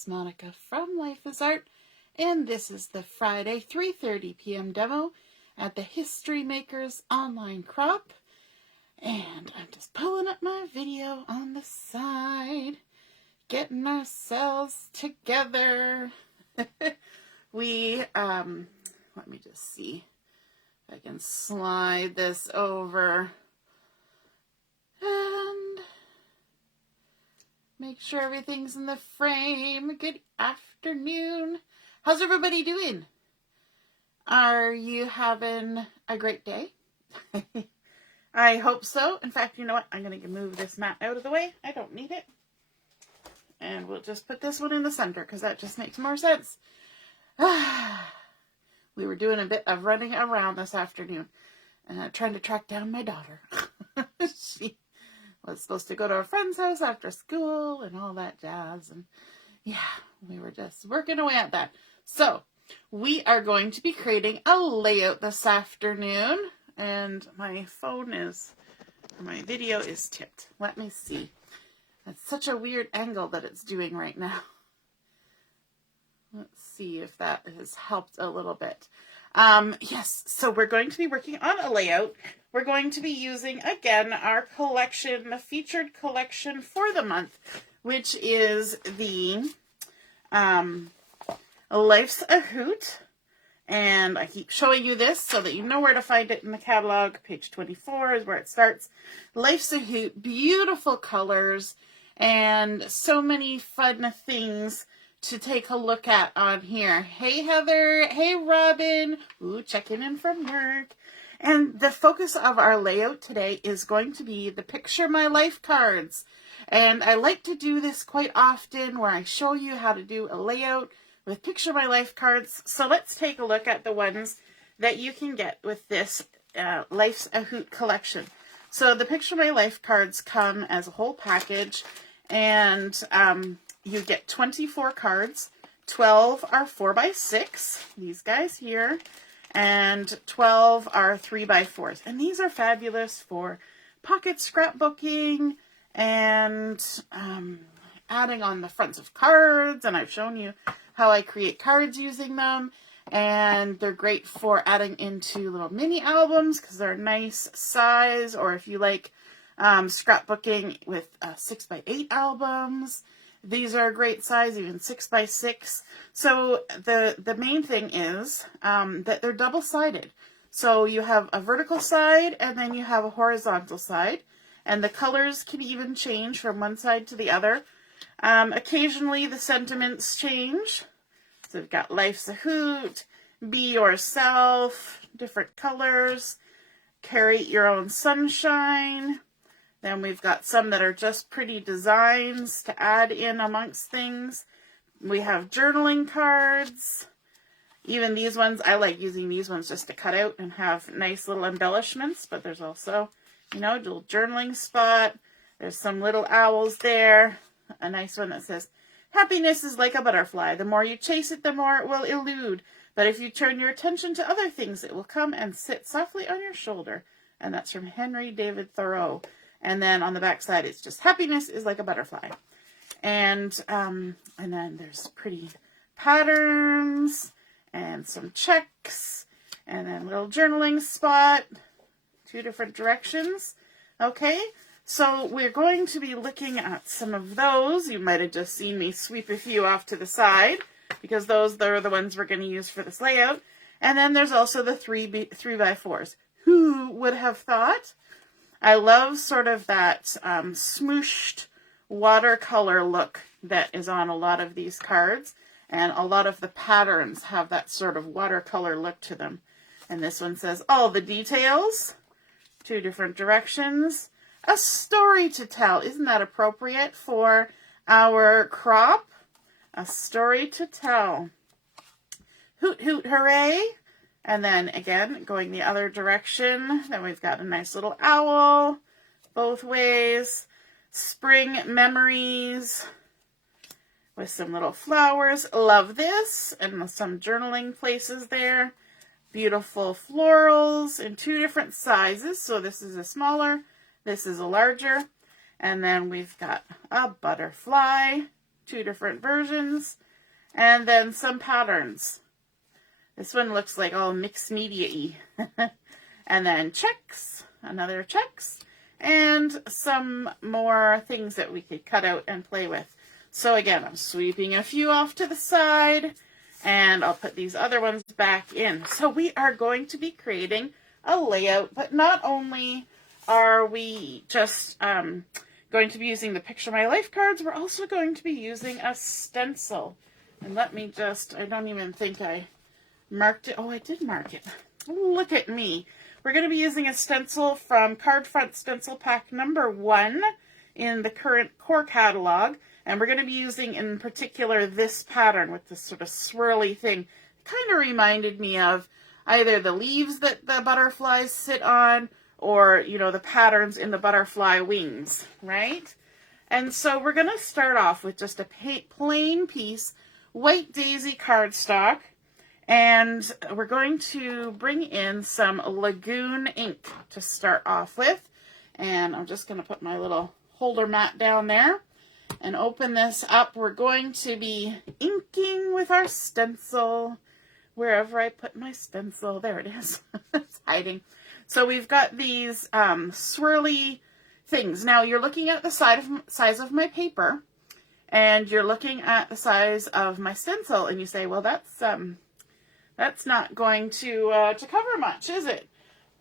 it's Monica from Life is Art, and this is the Friday 3:30 p.m. demo at the History Makers online crop. And I'm just pulling up my video on the side, getting ourselves together. Let me just see if I can slide this over and make sure everything's in the frame. Good afternoon. How's everybody doing? Are you having a great day? I hope so. In fact, you know what? I'm going to move this mat out of the way. I don't need it. And we'll just put this one in the center because that just makes more sense. We were doing a bit of running around this afternoon, trying to track down my daughter. She was supposed to go to a friend's house after school and all that jazz. And yeah, we were just working away at that. So we are going to be creating a layout this afternoon. And my video is tipped. Let me see. That's such a weird angle that it's doing right now. Let's see if that has helped a little bit. Yes, so we're going to be working on a layout. We're going to be using, again, our collection, the featured collection for the month, which is the Life's a Hoot. And I keep showing you this so that you know where to find it in the catalog. Page 24 is where it starts. Life's a Hoot, beautiful colors, and so many fun things to take a look at on here. Hey, Heather. Hey, Robin. Ooh, checking in from work. And the focus of our layout today is going to be the Picture My Life cards. And I like to do this quite often where I show you how to do a layout with Picture My Life cards. So let's take a look at the ones that you can get with this Life's a Hoot collection. So the Picture My Life cards come as a whole package, and you get 24 cards. 12 are 4x6, these guys here, and 12 are 3x4s. And these are fabulous for pocket scrapbooking and adding on the fronts of cards. And I've shown you how I create cards using them, and they're great for adding into little mini albums because they're a nice size, or if you like scrapbooking with 6x8 albums, these are a great size, even 6x6. So the main thing is that they're double-sided. So you have a vertical side and then you have a horizontal side, and the colors can even change from one side to the other. Occasionally the sentiments change. So we've got Life's a Hoot, Be Yourself, different colors, Create Your Own Sunshine. Then we've got some that are just pretty designs to add in amongst things. We have journaling cards. Even these ones, I like using these ones just to cut out and have nice little embellishments. But there's also, you know, a little journaling spot. There's some little owls there. A nice one that says, happiness is like a butterfly. The more you chase it, the more it will elude. But if you turn your attention to other things, it will come and sit softly on your shoulder. And that's from Henry David Thoreau. And then on the back side, it's just happiness is like a butterfly. And then there's pretty patterns and some checks and then a little journaling spot, 2 different directions. Okay. So we're going to be looking at some of those. You might have just seen me sweep a few off to the side because those are the ones we're going to use for this layout. And then there's also the 3x4s. Who would have thought? I love sort of that smooshed watercolor look that is on a lot of these cards. And a lot of the patterns have that sort of watercolor look to them. And this one says, all the details, 2 different directions. A story to tell. Isn't that appropriate for our crop? A story to tell. Hoot, hoot, hooray. And then again, going the other direction. Then we've got a nice little owl both ways. Spring memories with some little flowers. Love this. And some journaling places there. Beautiful florals in 2 different sizes. So this is a smaller. This is a larger. And then we've got a butterfly 2 different versions, and then some patterns. This one looks like all mixed media-y. And then checks, another checks, and some more things that we could cut out and play with. So again, I'm sweeping a few off to the side, and I'll put these other ones back in. So we are going to be creating a layout, but not only are we just going to be using the Picture My Life cards, we're also going to be using a stencil. And let me just, I don't even think I marked it. Oh, I did mark it. Look at me. We're going to be using a stencil from Card Front Stencil Pack number 1 in the current core catalog. And we're going to be using in particular this pattern with this sort of swirly thing. It kind of reminded me of either the leaves that the butterflies sit on, or, you know, the patterns in the butterfly wings, right? And so we're going to start off with just a plain piece, white daisy cardstock. And we're going to bring in some Lagoon ink to start off with. And I'm just going to put my little holder mat down there and open this up. We're going to be inking with our stencil. Wherever I put my stencil, there it is. It's hiding. So we've got these swirly things. Now you're looking at the size of my paper, and you're looking at the size of my stencil, and you say, well, that's not going to cover much, is it?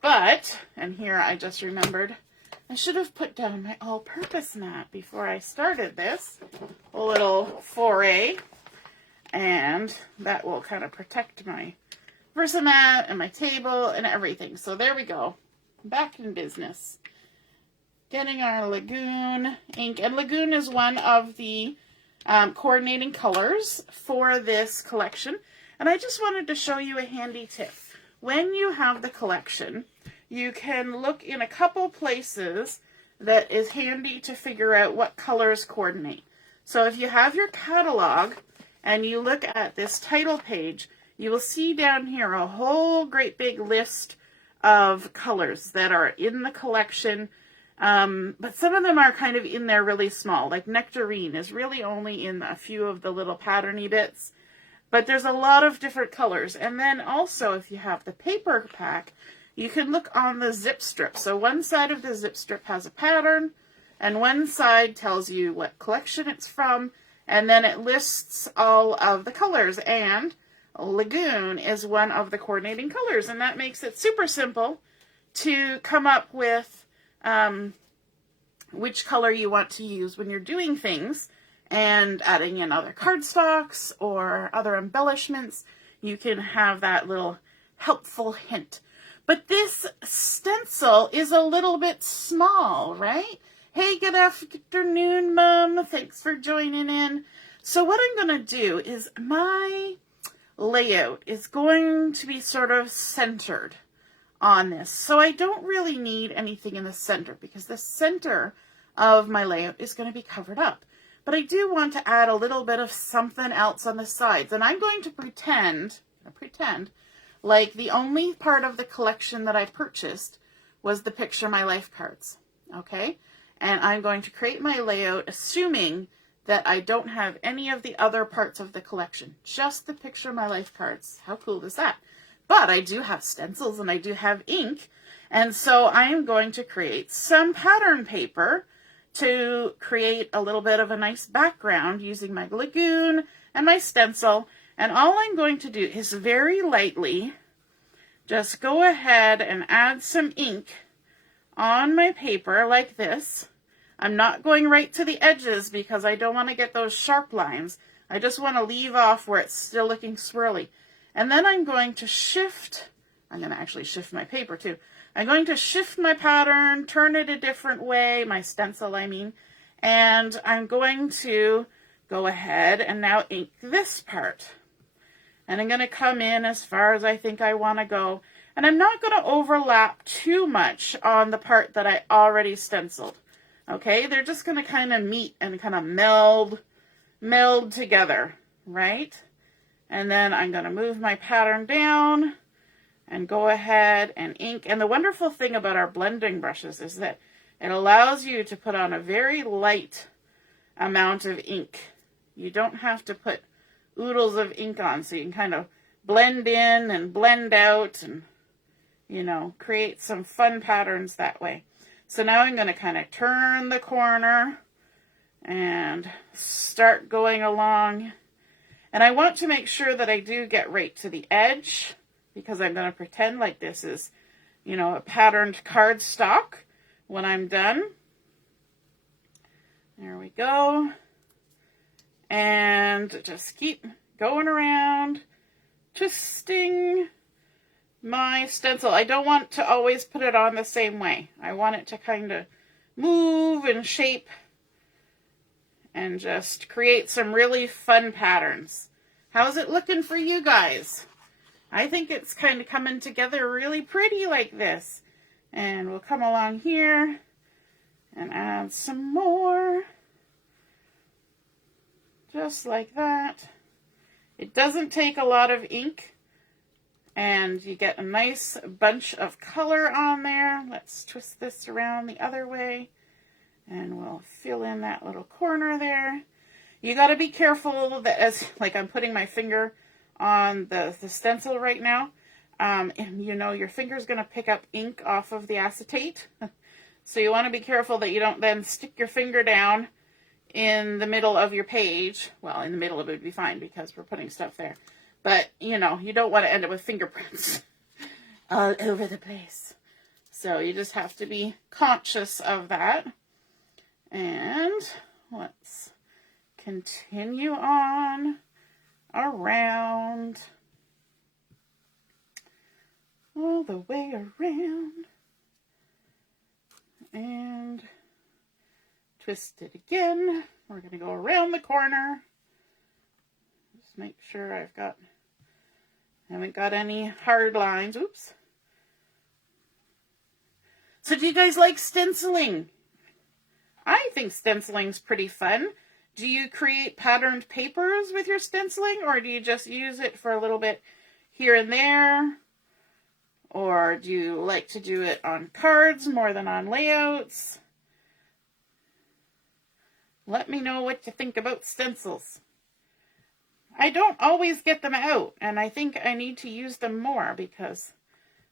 But, and here I just remembered, I should have put down my all-purpose mat before I started this. A little foray. And that will kind of protect my Versamat and my table and everything. So there we go. Back in business. Getting our Lagoon ink. And Lagoon is one of the coordinating colors for this collection. And I just wanted to show you a handy tip. When you have the collection, you can look in a couple places that is handy to figure out what colors coordinate. So if you have your catalog and you look at this title page, you will see down here a whole great big list of colors that are in the collection. But some of them are kind of in there really small. Like Nectarine is really only in a few of the little patterny bits. But there's a lot of different colors. And then also, if you have the paper pack, you can look on the zip strip. So one side of the zip strip has a pattern, and one side tells you what collection it's from, and then it lists all of the colors. And Lagoon is one of the coordinating colors, and that makes it super simple to come up with which color you want to use when you're doing things. And adding in other cardstocks or other embellishments, you can have that little helpful hint. But this stencil is a little bit small, right? Hey, good afternoon, Mom. Thanks for joining in. So what I'm going to do is my layout is going to be sort of centered on this. So I don't really need anything in the center because the center of my layout is going to be covered up. But I do want to add a little bit of something else on the sides. And I'm going to pretend like the only part of the collection that I purchased was the Picture My Life cards. Okay? And I'm going to create my layout assuming that I don't have any of the other parts of the collection. Just the Picture My Life cards. How cool is that? But I do have stencils and I do have ink. And so I am going to create some pattern paper to create a little bit of a nice background using my Lagoon and my stencil. And all I'm going to do is very lightly just go ahead and add some ink on my paper like this. I'm not going right to the edges because I don't want to get those sharp lines. I just want to leave off where it's still looking swirly. And then I'm going to shift, I'm going to actually shift my paper too. I'm going to shift my pattern, turn it a different way, my stencil I mean, and I'm going to go ahead and now ink this part. And I'm going to come in as far as I think I want to go. And I'm not going to overlap too much on the part that I already stenciled. Okay, they're just going to kind of meet and kind of meld together, right? And then I'm going to move my pattern down and go ahead and ink. And the wonderful thing about our blending brushes is that it allows you to put on a very light amount of ink You don't have to put oodles of ink on, so you can kind of blend in and blend out and, you know, create some fun patterns that way. So now I'm going to kind of turn the corner and start going along. And I want to make sure that I do get right to the edge, because I'm going to pretend like this is, you know, a patterned cardstock when I'm done. There we go. And just keep going around, twisting my stencil. I don't want to always put it on the same way. I want it to kind of move and shape and just create some really fun patterns. How's it looking for you guys? I think it's kind of coming together really pretty like this. And we'll come along here and add some more. Just like that. It doesn't take a lot of ink, and you get a nice bunch of color on there. Let's twist this around the other way, and we'll fill in that little corner there. You got to be careful that, as like I'm putting my finger on the stencil right now, and you know your finger's going to pick up ink off of the acetate. So you want to be careful that you don't then stick your finger down in the middle of your page. Well, in the middle of it would be fine because we're putting stuff there. But, you know, you don't want to end up with fingerprints all over the place. So you just have to be conscious of that. And let's continue on around, all the way around. And twist it again. We're going to go around the corner. Just make sure I haven't got any hard lines. Oops. So do you guys like stenciling? I think stenciling's pretty fun. Do you create patterned papers with your stenciling, or do you just use it for a little bit here and there? Or do you like to do it on cards more than on layouts? Let me know what you think about stencils. I don't always get them out, and I think I need to use them more because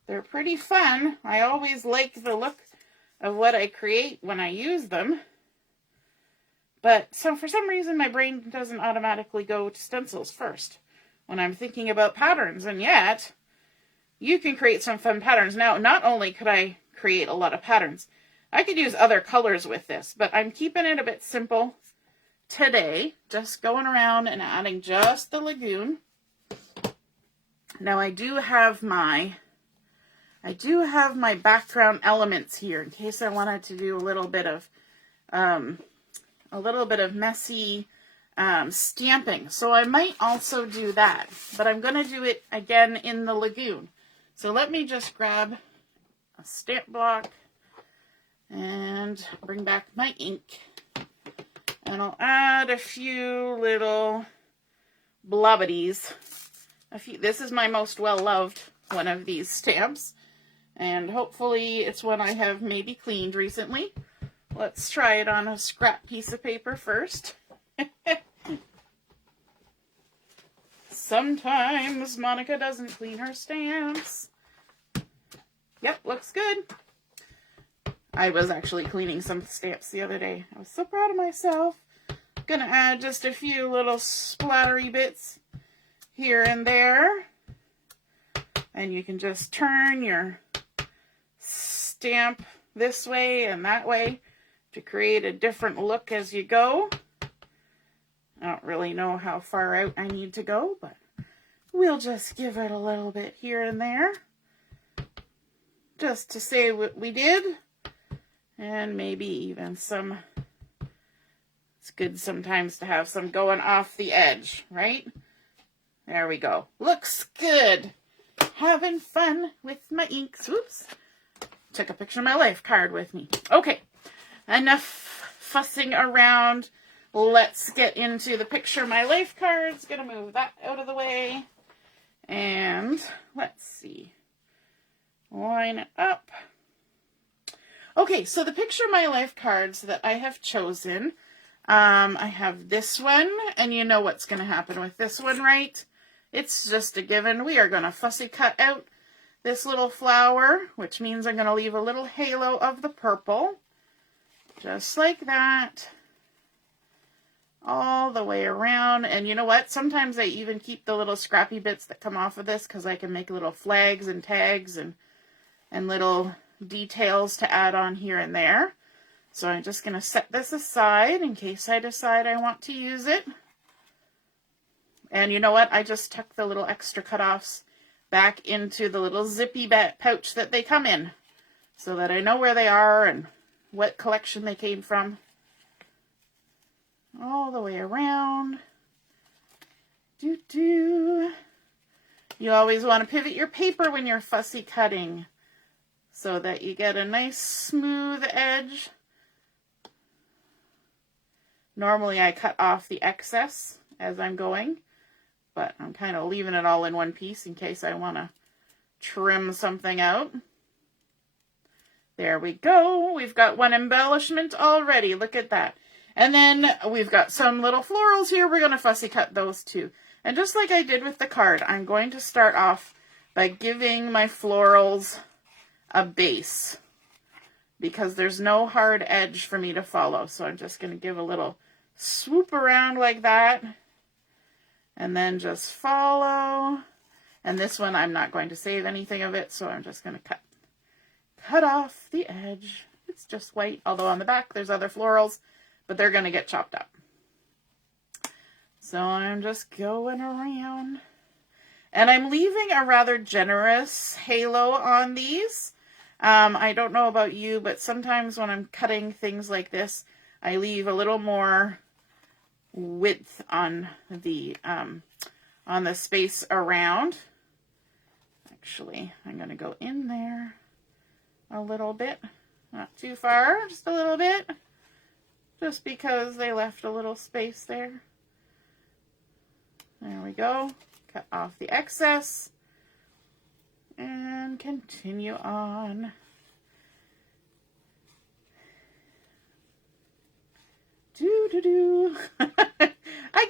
they're pretty fun. I always like the look of what I create when I use them. But for some reason, my brain doesn't automatically go to stencils first when I'm thinking about patterns. And yet, you can create some fun patterns. Now, not only could I create a lot of patterns, I could use other colors with this, but I'm keeping it a bit simple today. Just going around and adding just the Lagoon. Now, I do have my background elements here in case I wanted to do a little bit of messy stamping. So I might also do that, but I'm going to do it again in the Lagoon. So let me just grab a stamp block and bring back my ink. And I'll add a few little blobbities. This is my most well-loved one of these stamps. And hopefully it's one I have maybe cleaned recently. Let's try it on a scrap piece of paper first. Sometimes Monica doesn't clean her stamps. Yep, looks good. I was actually cleaning some stamps the other day. I was so proud of myself. Gonna add just a few little splattery bits here and there. And you can just turn your stamp this way and that way to create a different look as you go. I don't really know how far out I need to go, but we'll just give it a little bit here and there. Just to say what we did. And maybe even some, it's good sometimes to have some going off the edge, right? There we go. Looks good. Having fun with my inks. Whoops. Took a picture of my life card with me. Okay. Enough fussing around. Let's get into the picture of my life cards. Gonna move that out of the way. And let's see. Line it up. Okay, so the picture of my life cards that I have chosen, I have this one, and you know what's going to happen with this one, right? It's just a given. We are going to fussy cut out this little flower, which means I'm going to leave a little halo of the purple, just like that, all the way around. And you know what? Sometimes I even keep the little scrappy bits that come off of this because I can make little flags and tags and little details to add on here and there. So I'm just going to set this aside in case I decide I want to use it. And you know what? I just tuck the little extra cutoffs back into the little zippy pouch that they come in so that I know where they are and what collection they came from. All the way around. You always want to pivot your paper when you're fussy cutting so that you get a nice smooth edge. Normally I cut off the excess as I'm going, but I'm kind of leaving it all in one piece in case I want to trim something out. There we go. We've got one embellishment already. Look at that. And then we've got some little florals here. We're going to fussy cut those too. And just like I did with the card, I'm going to start off by giving my florals a base because there's no hard edge for me to follow. So I'm just going to give a little swoop around like that and then just follow. And this one, I'm not going to save anything of it, so I'm just going to cut off the edge. It's just white, although on the back there's other florals, but they're going to get chopped up. So I'm just going around. And I'm leaving a rather generous halo on these. I don't know about you, but sometimes when I'm cutting things like this, I leave a little more width on the space around. Actually, I'm going to go in there a little bit. Not too far, just a little bit. Just because they left a little space there. There we go. Cut off the excess. And continue on.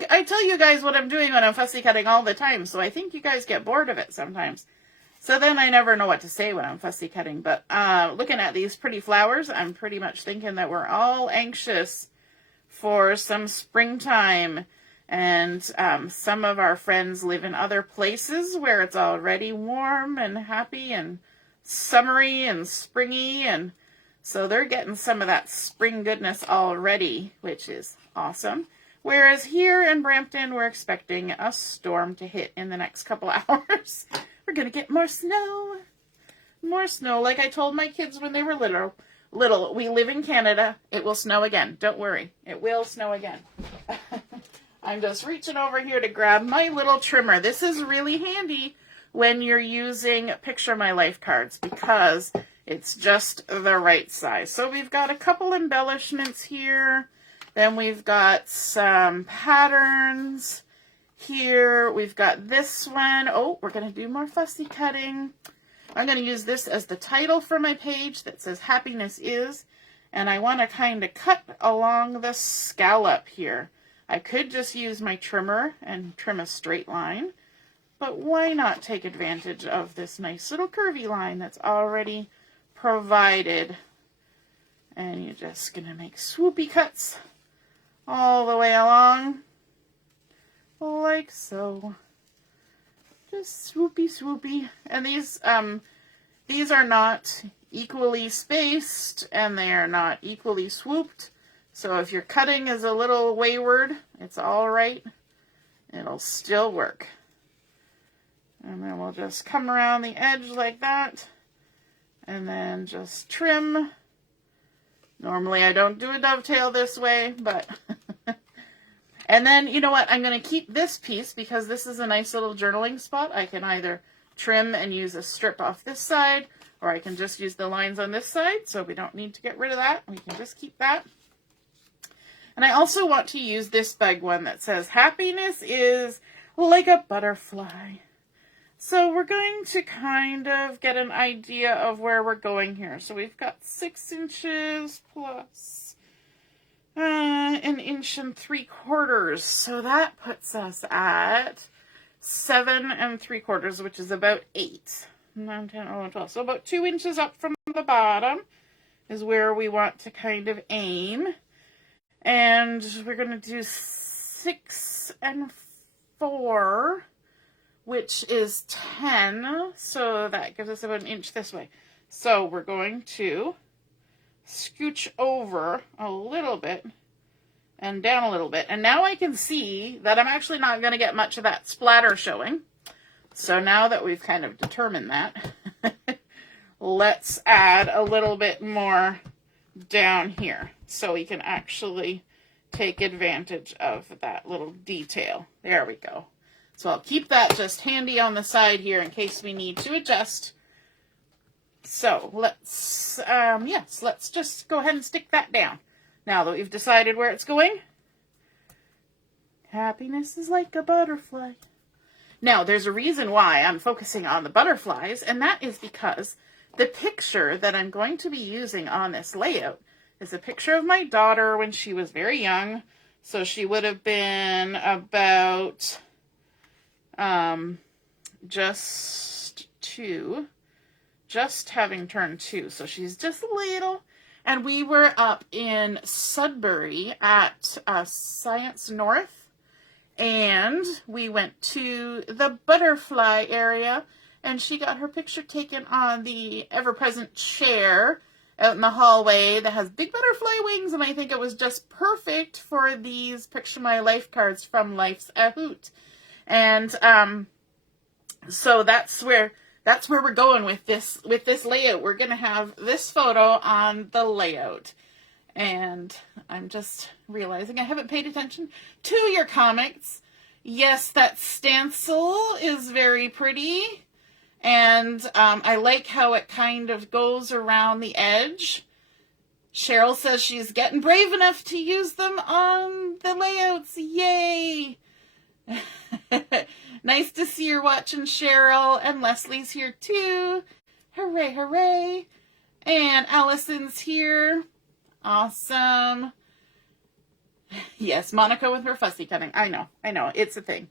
I tell you guys what I'm doing when I'm fussy cutting all the time, so I think you guys get bored of it sometimes. So then I never know what to say when I'm fussy cutting. But looking at these pretty flowers, I'm pretty much thinking that we're all anxious for some springtime. And some of our friends live in other places where it's already warm and happy and summery and springy. And so they're getting some of that spring goodness already, which is awesome. Whereas here in Brampton, we're expecting a storm to hit in the next couple hours. We're going to get more snow. More snow. Like I told my kids when they were little, we live in Canada. It will snow again. Don't worry. It will snow again. I'm just reaching over here to grab my little trimmer. This is really handy when you're using Picture My Life cards because it's just the right size. So we've got a couple embellishments here. Then we've got some patterns here. We've got this one. Oh, we're going to do more fussy cutting. I'm going to use this as the title for my page that says Happiness Is. And I want to kind of cut along the scallop here. I could just use my trimmer and trim a straight line. But why not take advantage of this nice little curvy line that's already provided. And you're just going to make swoopy cuts all the way along, like so. Just swoopy, swoopy. And these are not equally spaced, and they are not equally swooped. So if your cutting is a little wayward, it's all right. It'll still work. And then we'll just come around the edge like that, and then just trim. Normally I don't do a dovetail this way, but... And then, you know what, I'm going to keep this piece because this is a nice little journaling spot. I can either trim and use a strip off this side, or I can just use the lines on this side, so we don't need to get rid of that. We can just keep that. And I also want to use this big one that says, Happiness is like a butterfly. So we're going to kind of get an idea of where we're going here. So we've got 6 inches plus. And 1 3/4 inches. So that puts us at 7 3/4, which is about 8. 9, 10, 11, 12. So about 2 inches up from the bottom is where we want to kind of aim. And we're going to do 6 4, which is 10. So that gives us about 1 inch this way. So we're going to scooch over a little bit and down a little bit. And now I can see that I'm actually not going to get much of that splatter showing. So now that we've kind of determined that, let's add a little bit more down here so we can actually take advantage of that little detail. There we go. So I'll keep that just handy on the side here in case we need to adjust. So let's, let's just go ahead and stick that down. Now that we've decided where it's going, happiness is like a butterfly. Now, there's a reason why I'm focusing on the butterflies, and that is because the picture that I'm going to be using on this layout is a picture of my daughter when she was very young. So she would have been about just having turned 2. So she's just little. And we were up in Sudbury at Science North. And we went to the butterfly area, and she got her picture taken on the ever-present chair out in the hallway that has big butterfly wings, and I think it was just perfect for these Picture My Life cards from Life's a Hoot. And so that's where we're going with this layout. We're going to have this photo on the layout. And I'm just realizing I haven't paid attention to your comments. Yes, that stencil is very pretty. And I like how it kind of goes around the edge. Cheryl says she's getting brave enough to use them on the layouts. Yay! Nice to see you're watching, Cheryl. And Leslie's here too. Hooray, hooray. And Allison's here. Awesome. Yes, Monica with her fussy cutting. I know. It's a thing.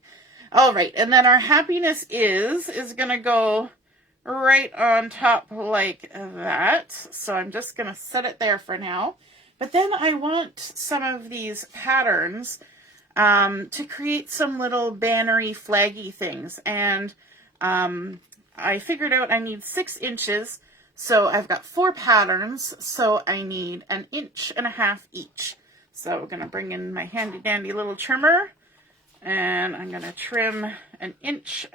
All right. And then our happiness is going to go right on top like that. So I'm just going to set it there for now. But then I want some of these patterns to create some little bannery, flaggy things. And I figured out I need 6 inches. So I've got 4 patterns, so I need 1.5 inches each. So I'm going to bring in my handy dandy little trimmer, and I'm going to trim 1.5 inches.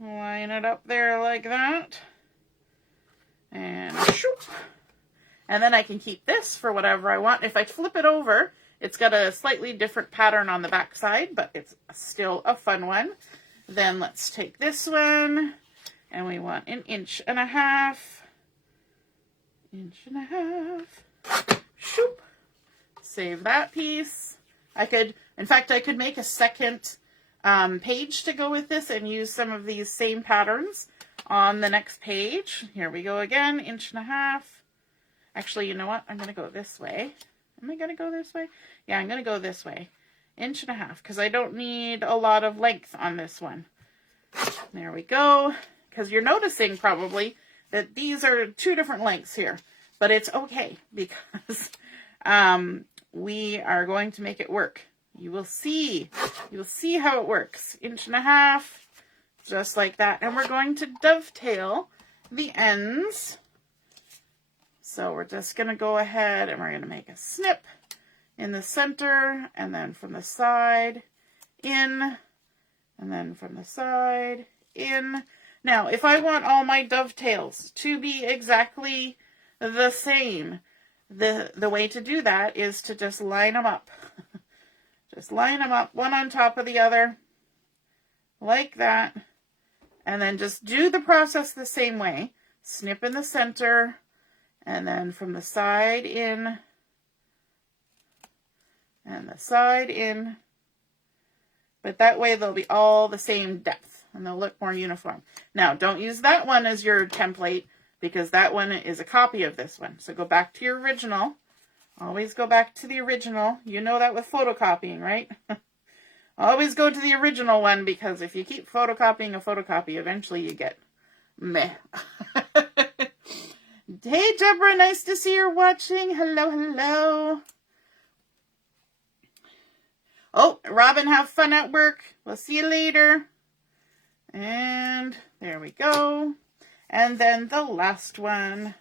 Line it up there like that. And shoop. And then I can keep this for whatever I want. If I flip it over, it's got a slightly different pattern on the back side, but it's still a fun one. Then let's take this one. And we want 1.5 inches. 1.5 inches. Shoop. Save that piece. In fact, I could make a second page to go with this and use some of these same patterns on the next page. Here we go again, 1.5 inches. Actually, you know what? I'm going to go this way. Am I going to go this way? Yeah, I'm going to go this way. 1.5 inches, because I don't need a lot of length on this one. There we go. Because you're noticing probably that these are 2 different lengths here. But it's okay because we are going to make it work. You will see. You will see how it works. 1.5 inches, just like that. And we're going to dovetail the ends. So we're just going to go ahead and we're going to make a snip in the center. And then from the side, in. And then from the side, in. Now, if I want all my dovetails to be exactly the same, the way to do that is to just line them up. Just line them up, one on top of the other, like that. And then just do the process the same way. Snip in the center, and then from the side in, and the side in. But that way they'll be all the same depth and they'll look more uniform. Now, don't use that one as your template because that one is a copy of this one. So go back to your original, Always go back to the original. You know that with photocopying, right? Always go to the original one, because if you keep photocopying a photocopy, eventually you get meh. Hey, Deborah, nice to see you're watching. Hello, hello. Oh, Robin, have fun at work. We'll see you later. And there we go. And then the last one.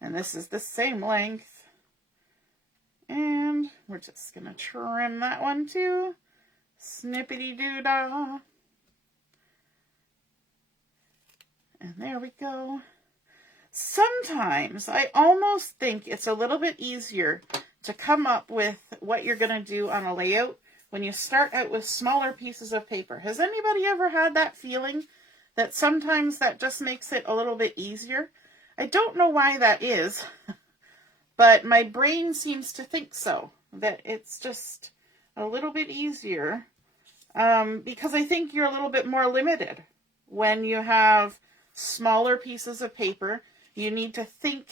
And this is the same length. And we're just going to trim that one too. Snippity-doo-dah. And there we go. Sometimes I almost think it's a little bit easier to come up with what you're going to do on a layout when you start out with smaller pieces of paper. Has anybody ever had that feeling that sometimes that just makes it a little bit easier? I don't know why that is, but my brain seems to think so, that it's just a little bit easier, because I think you're a little bit more limited when you have smaller pieces of paper. You need to think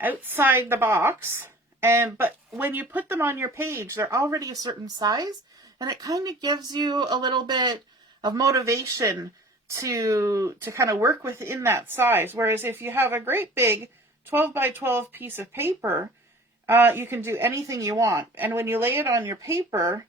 outside the box, but when you put them on your page, they're already a certain size, and it kind of gives you a little bit of motivation to kind of work within that size. Whereas if you have a great big 12 by 12 piece of paper, you can do anything you want. And when you lay it on your paper,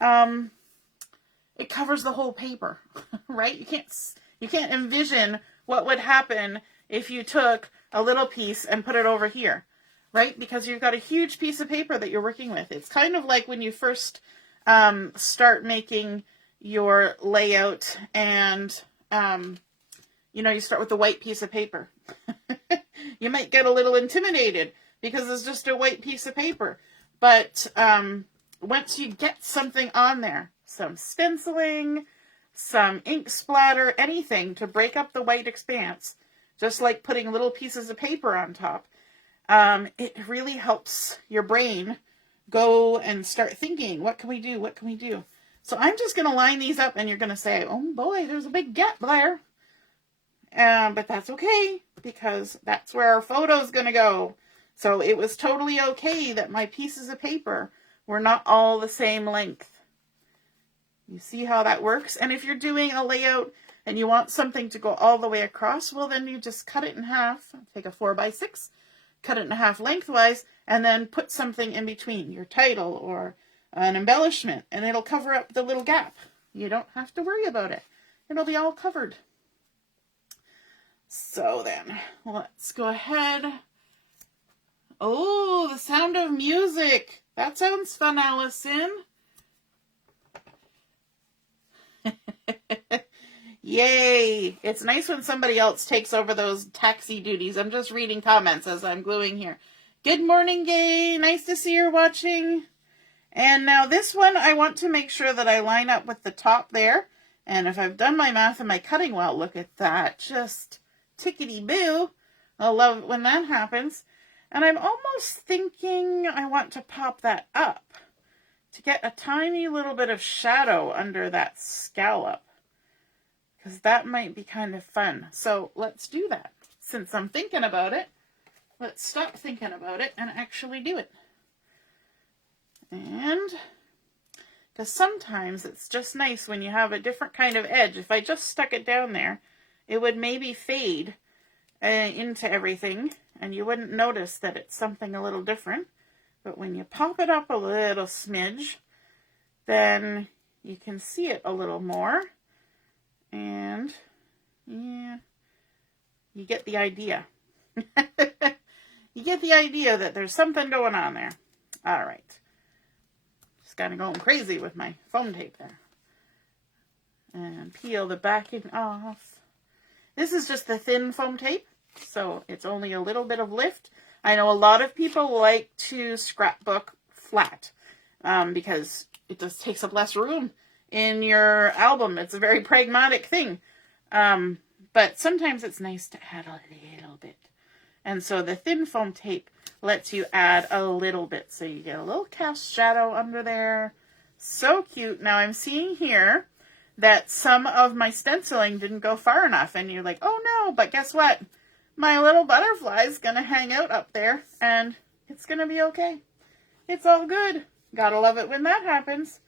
it covers the whole paper, right? You can't envision what would happen if you took a little piece and put it over here, right? Because you've got a huge piece of paper that you're working with. It's kind of like when you first start making your layout, and you start with the white piece of paper. You might get a little intimidated because it's just a white piece of paper. But once you get something on there, some stenciling, some ink splatter, anything to break up the white expanse, just like putting little pieces of paper on top, it really helps your brain go and start thinking, what can we do? What can we do? So I'm just going to line these up, and you're going to say, oh boy, there's a big gap there. But that's okay, because that's where our photo's going to go. So it was totally okay that my pieces of paper were not all the same length. You see how that works? And if you're doing a layout and you want something to go all the way across, well, then you just cut it in half. Take a 4x6, cut it in half lengthwise, and then put something in between, your title or an embellishment, and it'll cover up the little gap. You don't have to worry about it. It'll be all covered. So then, let's go ahead. Oh, the sound of music. That sounds fun, Allison. Yay! It's nice when somebody else takes over those taxi duties. I'm just reading comments as I'm gluing here. Good morning, Gay. Nice to see you're watching. And now this one, I want to make sure that I line up with the top there. And if I've done my math and my cutting well, look at that. Just tickety-boo. I love it when that happens. And I'm almost thinking I want to pop that up to get a tiny little bit of shadow under that scallop, because that might be kind of fun. So let's do that. Since I'm thinking about it, let's stop thinking about it and actually do it. And because sometimes it's just nice when you have a different kind of edge. If I just stuck it down there, it would maybe fade into everything, and you wouldn't notice that it's something a little different. But when you pop it up a little smidge, then you can see it a little more. And, yeah, you get the idea. You get the idea that there's something going on there. All right. Just kind of going crazy with my foam tape there. And peel the backing off. This is just the thin foam tape, so it's only a little bit of lift. I know a lot of people like to scrapbook flat because it just takes up less room in your album. It's a very pragmatic thing. But sometimes it's nice to add a little bit. And so the thin foam tape lets you add a little bit. So you get a little cast shadow under there. So cute. Now I'm seeing here that some of my stenciling didn't go far enough. And you're like, oh no, but guess what? My little butterfly is going to hang out up there, and It's going to be okay. It's all good. Gotta love it when that happens.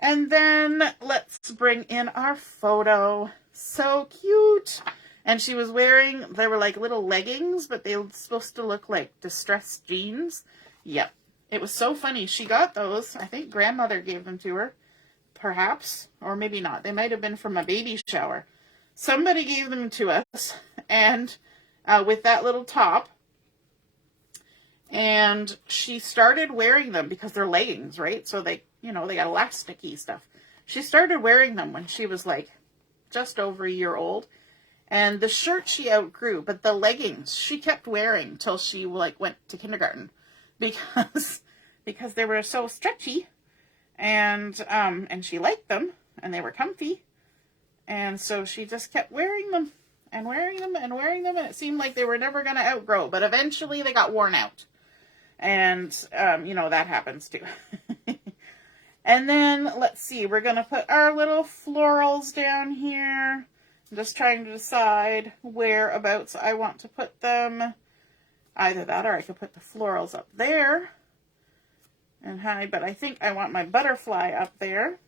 And then let's bring in our photo. So cute. And she was wearing, they were like little leggings, but they were supposed to look like distressed jeans. Yep. It was so funny. She got those. I think grandmother gave them to her. Perhaps. Or maybe not. They might have been from a baby shower. Somebody gave them to us. And with that little top. And she started wearing them because they're leggings, right? So they, you know, they got elasticy stuff. She started wearing them when she was like just over a year old. And the shirt she outgrew, but the leggings she kept wearing till she like went to kindergarten because they were so stretchy and she liked them and they were comfy. And so she just kept wearing them and wearing them and wearing them. And it seemed like they were never going to outgrow, but eventually they got worn out. And, you know, that happens too. And then, let's see, we're going to put our little florals down here. I'm just trying to decide whereabouts I want to put them. Either that or I could put the florals up there and hide. But I think I want my butterfly up there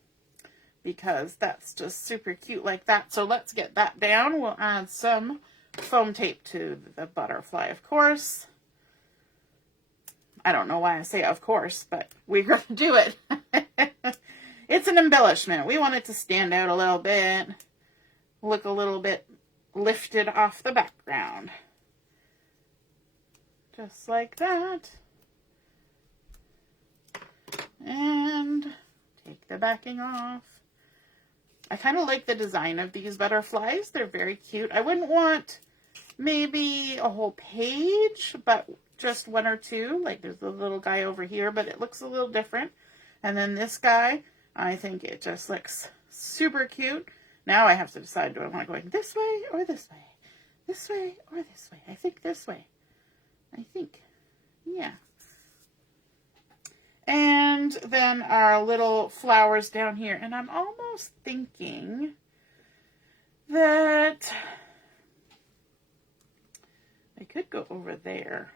because that's just super cute like that. So let's get that down. We'll add some foam tape to the butterfly, of course. I don't know why I say of course, but we're going to do it. It's an embellishment. We want it to stand out a little bit, look a little bit lifted off the background. Just like that. And take the backing off. I kind of like the design of these butterflies. They're very cute. I wouldn't want maybe a whole page, but just one or two. Like there's a little guy over here, but it looks a little different. And then this guy, I think it just looks super cute. Now I have to decide, do I want to go this way or this way? This way or this way? I think this way. I think, yeah. And then our little flowers down here. And I'm almost thinking that I could go over there.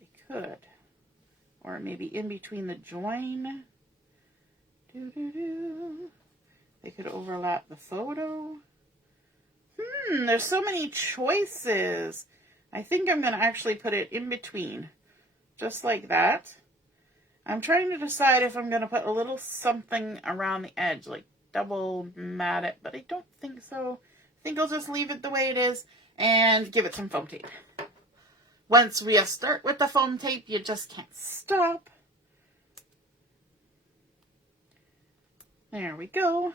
I could. Or maybe in between the join. They could overlap the photo. There's so many choices. I think I'm going to actually put it in between. Just like that. I'm trying to decide if I'm going to put a little something around the edge. Like double mat it. But I don't think so. I think I'll just leave it the way it is. And give it some foam tape. Once we start with the foam tape, you just can't stop. There we go.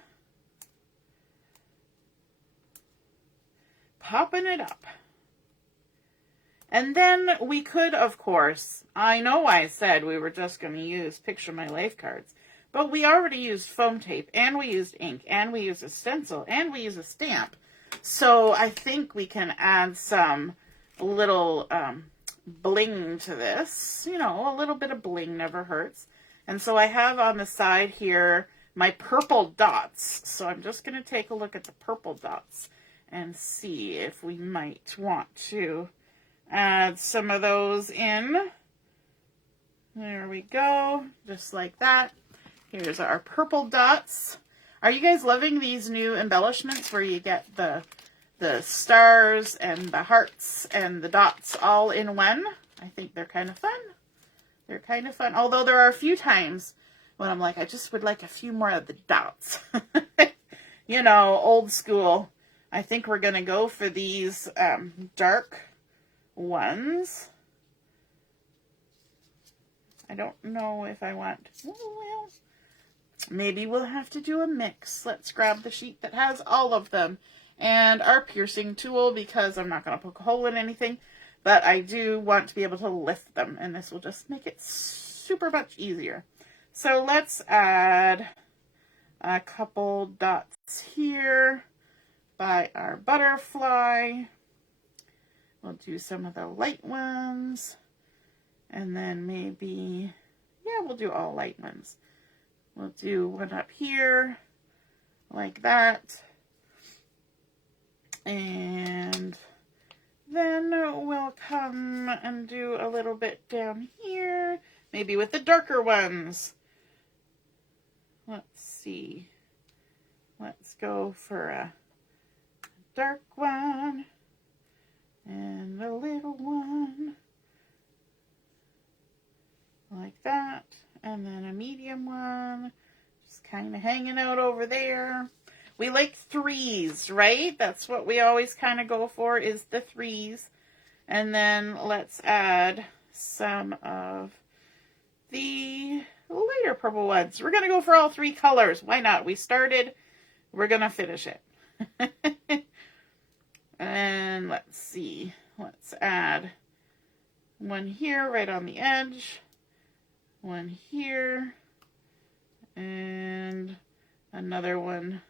Popping it up. And then we could, of course, I know I said we were just going to use Picture My Life cards, but we already used foam tape, and we used ink, and we used a stencil, and we used a stamp. So I think we can add some little bling to this. You know, a little bit of bling never hurts. And so I have on the side here my purple dots. So I'm just going to take a look at the purple dots and see if we might want to add some of those in. There we go. Just like that. Here's our purple dots. Are you guys loving these new embellishments where you get the stars and the hearts and the dots all in one? I think they're kind of fun. They're kind of fun. Although there are a few times when I'm like, I just would like a few more of the dots. You know, old school. I think we're going to go for these dark ones. I don't know if I want... Well, maybe we'll have to do a mix. Let's grab the sheet that has all of them. And our piercing tool, because I'm not going to poke a hole in anything, but I do want to be able to lift them, and this will just make it super much easier. So let's add a couple dots here by our butterfly. We'll do some of the light ones, and then maybe, yeah, we'll do all light ones. We'll do one up here, like that. And Then we'll come and do a little bit down here, maybe with the darker ones. Let's see. Let's go for a dark one and a little one like that, and then a medium one just kind of hanging out over there. We like threes, right? That's what we always kind of go for, is the threes. And then let's add some of the lighter purple ones. We're going to go for all three colors. Why not? We started, we're going to finish it. And let's see. Let's add one here right on the edge. One here. And another one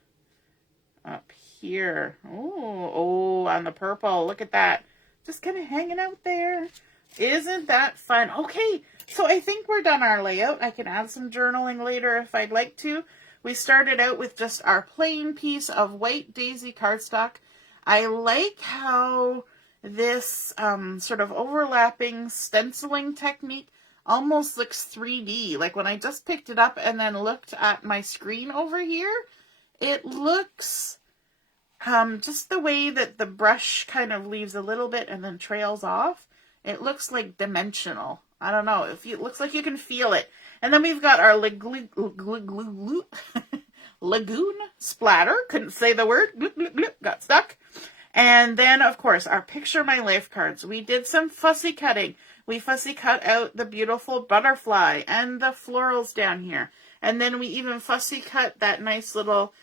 up here. Oh, on the purple. Look at that. Just kind of hanging out there. Isn't that fun? Okay, so I think we're done our layout. I can add some journaling later if I'd like to. We started out with just our plain piece of white daisy cardstock. I like how this sort of overlapping stenciling technique almost looks 3D. Like when I just picked it up and then looked at my screen over here, it looks just the way that the brush kind of leaves a little bit and then trails off. It looks like dimensional. I don't know. It looks like you can feel it. And then we've got our Lagoon splatter. Couldn't say the word. Got stuck. And then, of course, our Picture My Life cards. We did some fussy cutting. We fussy cut out the beautiful butterfly and the florals down here. And then we even fussy cut that nice little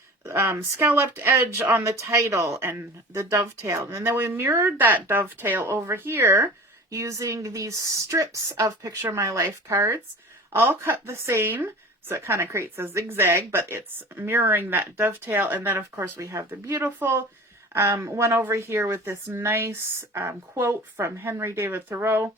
scalloped edge on the title and the dovetail. And then we mirrored that dovetail over here using these strips of Picture My Life cards, all cut the same. So it kind of creates a zigzag, but it's mirroring that dovetail. And then, of course, we have the beautiful one over here with this nice quote from Henry David Thoreau.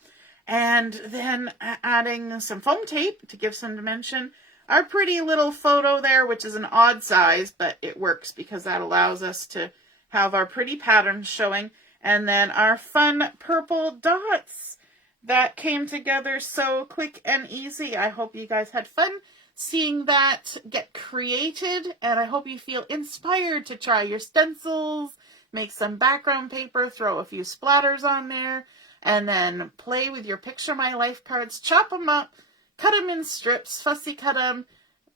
And then adding some foam tape to give some dimension. Our pretty little photo there, which is an odd size, but it works because that allows us to have our pretty patterns showing. And then our fun purple dots that came together so quick and easy. I hope you guys had fun seeing that get created, and I hope you feel inspired to try your stencils, make some background paper, throw a few splatters on there, and then play with your Picture My Life cards, chop them up, cut them in strips, fussy cut them,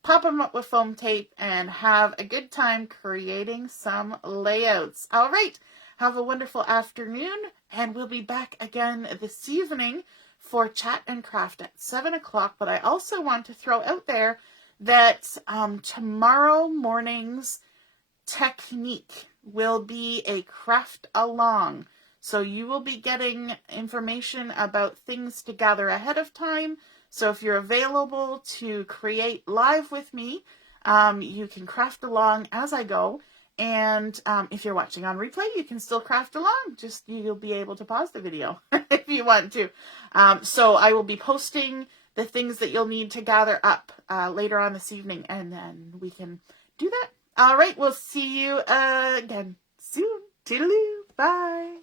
pop them up with foam tape, and have a good time creating some layouts. All right, have a wonderful afternoon, and we'll be back again this evening for Chat and Craft at 7 o'clock. But I also want to throw out there that tomorrow morning's technique will be a craft along. So you will be getting information about things to gather ahead of time. So if you're available to create live with me, you can craft along as I go. And if you're watching on replay, you can still craft along. Just you'll be able to pause the video if you want to. So I will be posting the things that you'll need to gather up later on this evening, and then we can do that. All right, we'll see you again soon. Toodaloo. Bye.